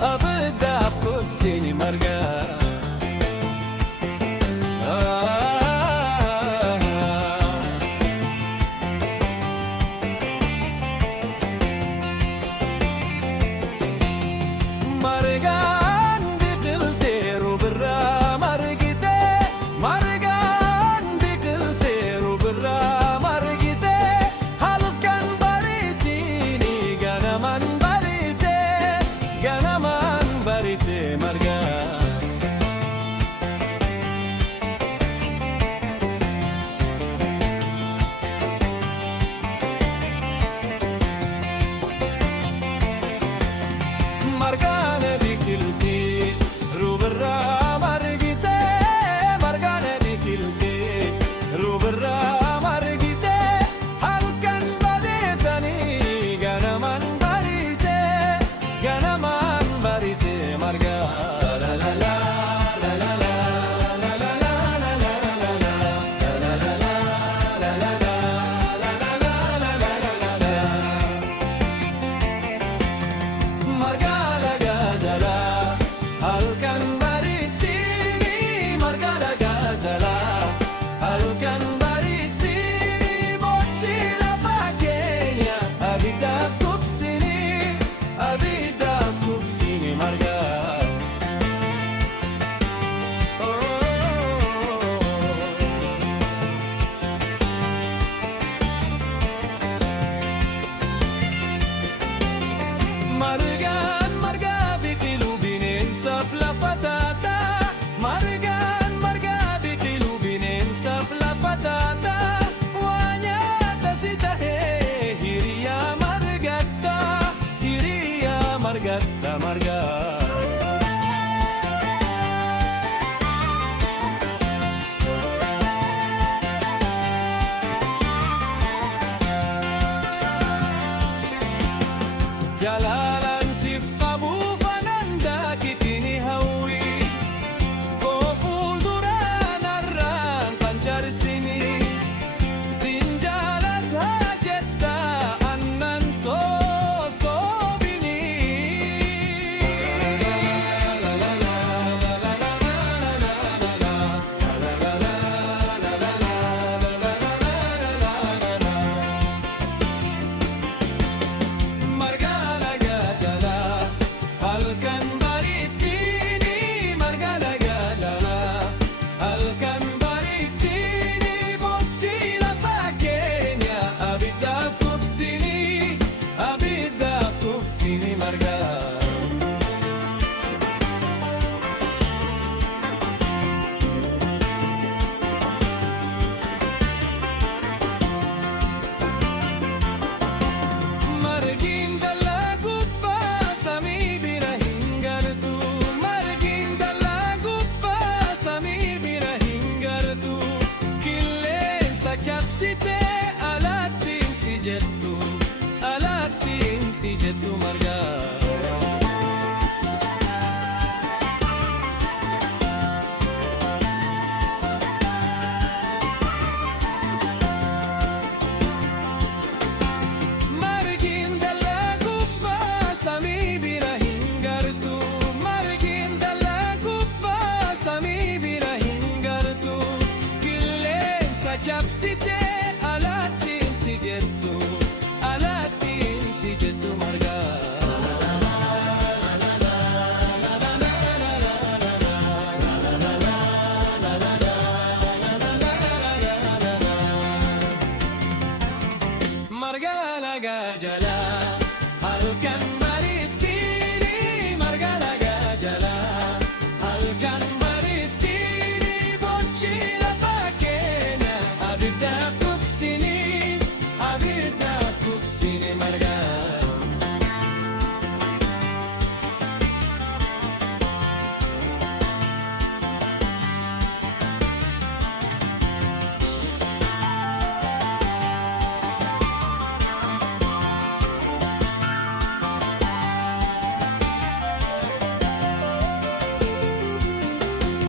abiddaaf kubsini margaa. Margaan biqilteeru birraa margitee, margaan biqilteeru birraa margitee, halkan bariitiini ganaman baritee, ganaman baritee margaa. Margaane biqiltee rubirraa margitee, margaane biqiltee rubirraa margitee, halkan badeetanii ganaman baritee, ganaman baritee margaa. La la la la la la la la la la la la la la la la la la. Margala gajala, halkan baritini. Margala gajala, halkan baritini. Bochi lafa keenya, abiddaaf kubsini, abiddaaf kubsini marga. Margaan margaa biqiluu bineensaaf lafa taataa. Margaan margaa biqiluu bineensaaf lafa taataa. Waa nyaata si tahee hiriyaa margatta, hiriyaa margatta margaa. Jalalaan siif qabuuf ananda kitini hawwi, koo fuulduraan arraan pancharsini. Sin jaaladhaa jetta annan sosobini. Margala gajala, halkan baritini. Margala gajala, halkan baritini. Bochi lafa keenya, abiddaaf kubsini, abiddaaf kubsini margaa. Margiin dallaa gubbaa samii bira hin gartu. Margiin dallaa gubbaa samii bira hin gartu. Qilleensa cabsitee alaattiin si jettu, alaattiin si jettu margaa. Margiin dallaa gubbaa samii bira hin gartu. Margiin dallaa gubbaa samii bira hin gartu. Qilleensa cabsitee